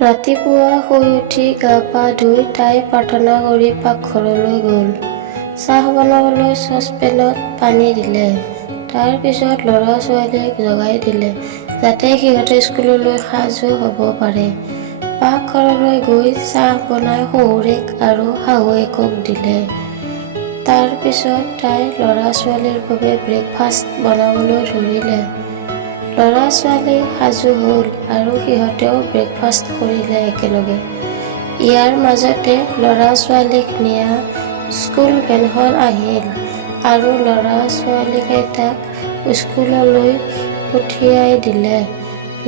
ৰাতিপুৱা শুই উঠি গা পা ধুই তাই প্ৰাৰ্থনা কৰি পাকঘৰলৈ গ'ল। চাহ বনাবলৈ চচপেনত পানী দিলে। তাৰ পিছত ল'ৰা ছোৱালীক জগাই দিলে যাতে সিহঁতে স্কুললৈ সাজু হ'ব পাৰে। পাকঘৰলৈ গৈ চাহ বনাই শহুৰেক আৰু শাহুৱেকক দিলে। তাৰ পিছত তাই ল'ৰা ছোৱালীৰ বাবে ব্ৰেকফাষ্ট বনাবলৈ ধৰিলে। ল'ৰা ছোৱালী সাজু হ'ল আৰু সিহঁতেও ব্ৰেকফাষ্ট কৰিলে একেলগে। ইয়াৰ মাজতে ল'ৰা ছোৱালীক নিয়া স্কুল ভেনখন আহিল আৰু ল'ৰা ছোৱালীকেইটাক স্কুললৈ পঠিয়াই দিলে।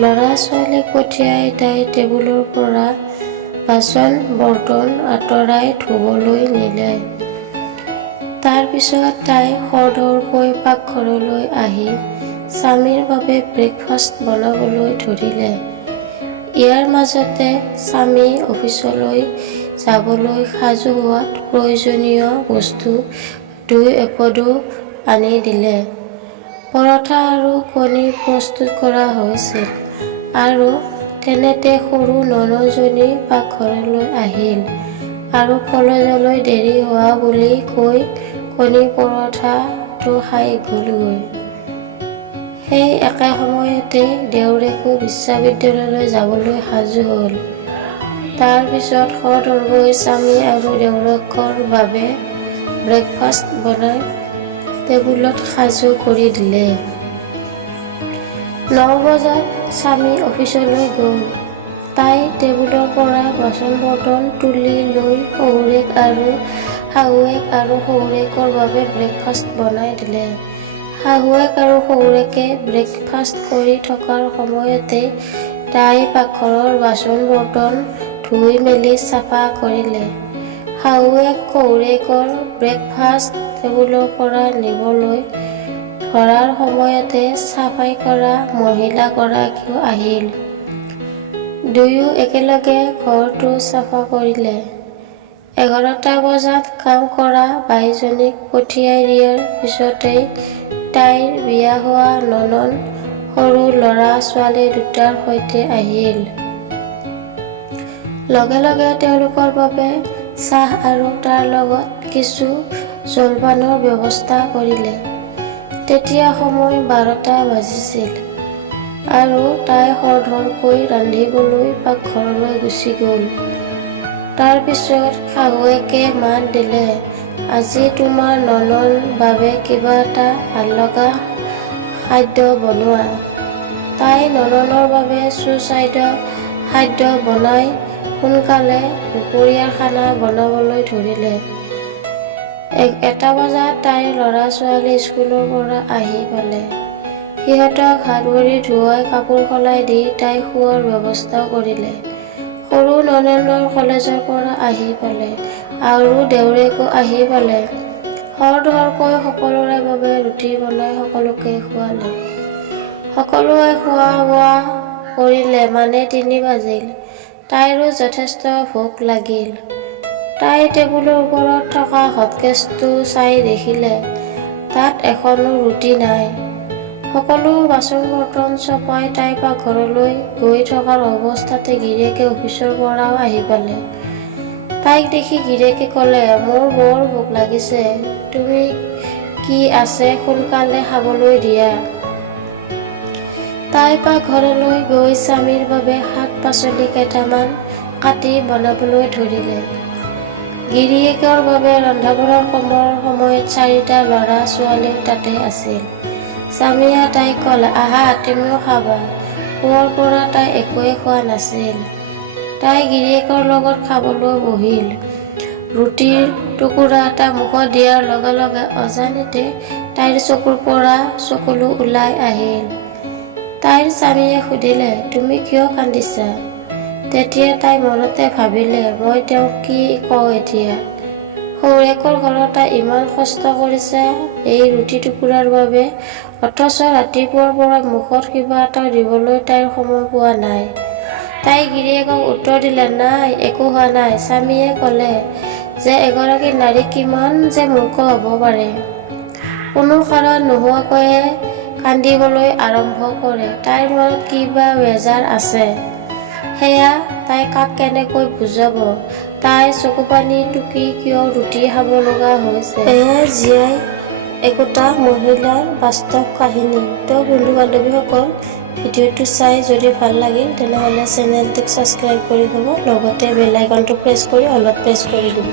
ল'ৰা ছোৱালীক পঠিয়াই তাই টেবুলৰ পৰা বাচন বৰ্তন আঁতৰাই ধুবলৈ নিলে। তাৰ পিছত তাই খৰধৰকৈ পাকঘৰলৈ আহি স্বামীৰ বাবে ব্ৰেকফাষ্ট বনাবলৈ ধৰিলে। ইয়াৰ মাজতে স্বামী অফিচলৈ যাবলৈ সাজু হোৱাত প্ৰয়োজনীয় বস্তু দুই এপদো আনি দিলে। পৰঠা আৰু কণী প্ৰস্তুত কৰা হৈছিল আৰু তেনেতে সৰু ননদজনী পাকঘৰলৈ আহিল আৰু কলেজলৈ দেৰি হোৱা বুলি কৈ কণী পৰঠাটো খাই গ'লগৈ। সেই একে সময়তে দেউৰেকো বিশ্ববিদ্যালয়লৈ যাবলৈ সাজু হ'ল। তাৰ পিছত খৰধৰকৈ স্বামী আৰু দেউৰেকৰ বাবে ব্ৰেকফাষ্ট বনাই টেবুলত সাজু কৰি দিলে। 9 বজাত স্বামী অফিচলৈ গ'ল। তাই টেবুলৰ পৰা বাচন বৰ্তন তুলি লৈ শহুৰেক আৰু শাহুৱেক আৰু শহুৰেকৰ বাবে ব্ৰেকফাষ্ট বনাই দিলে। শাহুৱেক আৰু শহুৰেকে ব্ৰেকফাষ্ট কৰি থকাৰ সময়তে তাই পাকঘৰৰ বাচন বৰ্তন ধুই মেলি চাফা কৰিলে। শাহুৱেক শহুৰেকৰ ব্ৰেকফাষ্ট টেবুলৰ পৰা নিবলৈ ধৰাৰ সময়তে চাফাই কৰা মহিলাগৰাকীও আহিল। দুয়ো একেলগে ঘৰটো চাফা কৰিলে। 11টা বজাত কাম কৰা বাইজনীক পঠিয়াই দিয়াৰ পিছতেই তাইৰ বিয়া হোৱা ননদ সৰু ল'ৰা ছোৱালী দুটাৰ সৈতে আহিল। লগে লগে তেওঁলোকৰ বাবে চাহ আৰু তাৰ লগত কিছু জলপানৰ ব্যৱস্থা কৰিলে। তেতিয়া সময় 12টা বাজিছিল আৰু তাই খৰধৰকৈ ৰান্ধিবলৈ পাকঘৰলৈ গুচি গ'ল। তাৰ পিছত শাহুৱেকে মাত দিলে, আজি তোমাৰ ননদৰ বাবে কিবা এটা ভাললগা খাদ্য বনোৱা। তাই ননদৰ বাবে সুস্বাদু খাদ্য বনাই সোনকালে দুপৰীয়াৰ খানা বনাবলৈ ধৰিলে। 1টা বজাত তাইৰ ল'ৰা ছোৱালী স্কুলৰ পৰা আহি পালে। সিহঁতক হাত ভৰি ধুৱাই কাপোৰ সলাই দি তাই খোৱাৰ ব্যৱস্থা কৰিলে। সৰু ননদৰ কলেজৰ পৰা আহি পালে আৰু দেউৰেকো আহি পালে। খৰধৰকৈ সকলোৰে বাবে ৰুটি বনাই সকলোকে খোৱালে। সকলোৱে খোৱা বোৱা কৰিলে মানে 3 বাজিল। তাইৰো যথেষ্ট ভোক লাগিল। তাই টেবুলৰ ওপৰত থকা হটকেছটো চাই দেখিলে তাত এখনো ৰুটি নাই। সকলো বাচন বৰ্তন চপাই তাই পাকঘৰলৈ গৈ থকাৰ অৱস্থাতে গিৰিয়েকে অফিচৰ পৰাও আহি পালে। তাইক দেখি গিৰিয়েকে ক'লে, মোৰ বৰ ভোক লাগিছে, তুমি কি আছে সোনকালে খাবলৈ দিয়া। তাই পাকঘৰলৈ গৈ স্বামীৰ বাবে শাক পাচলি কেইটামান কাটি বনাবলৈ ধৰিলে। গিৰিয়েকৰ বাবে ৰন্ধা বঢ়াৰ সময়ত 4টা ল'ৰা ছোৱালীও তাতে আছিল। স্বামীয়ে তাইক ক'লে, আহা তুমিও খাবা। পুৱাৰ পৰা তাই একোৱে খোৱা নাছিল। তাই গিৰিয়েকৰ লগত খাবলৈ বহিল। ৰুটিৰ টুকুৰা এটা মুখত দিয়াৰ লগে লগে অজানিতে তাইৰ চকুৰ পৰা চকুলো ওলাই আহিল। তাইৰ স্বামীয়ে সুধিলে, তুমি কিয় কান্দিছা? তেতিয়া তাই মনতে ভাবিলে, মই তেওঁক কি কওঁ এতিয়া। শহুৰেকৰ ঘৰত তাই ইমান কষ্ট কৰিছে এই ৰুটি টুকুৰাৰ বাবে, অথচ ৰাতিপুৱাৰ পৰা মুখত কিবা এটা দিবলৈ তাইৰ সময় পোৱা নাই। তাই গিৰিয়েকক উত্তৰ দিলে, নাই একো হোৱা নাই। স্বামীয়ে ক'লে যে এগৰাকী নাৰী কিমান যে মূৰ্খ হ'ব পাৰে। কোনো কাৰণ নোহোৱাকৈয়ে কান্দিবলৈ আৰম্ভ কৰে। তাইৰ মনত কিবা বেজাৰ আছে। সেয়া তাই কাক কেনেকৈ বুজাব? তাই চকুপানী টুকি কিয় ৰুটি খাব লগা হৈছে? এয়া জীয়াই একোটা মহিলাৰ বাস্তৱ কাহিনী। তো বন্ধু বান্ধৱীসকল, ভিডিঅ'টো চাই যদি ভাল লাগিল তেনেহ'লে চেনেলটোক ছাবস্ক্ৰাইব কৰি দিব, লগতে বেল আইকনটো প্ৰেছ কৰি অলপ প্ৰেছ কৰি দিব।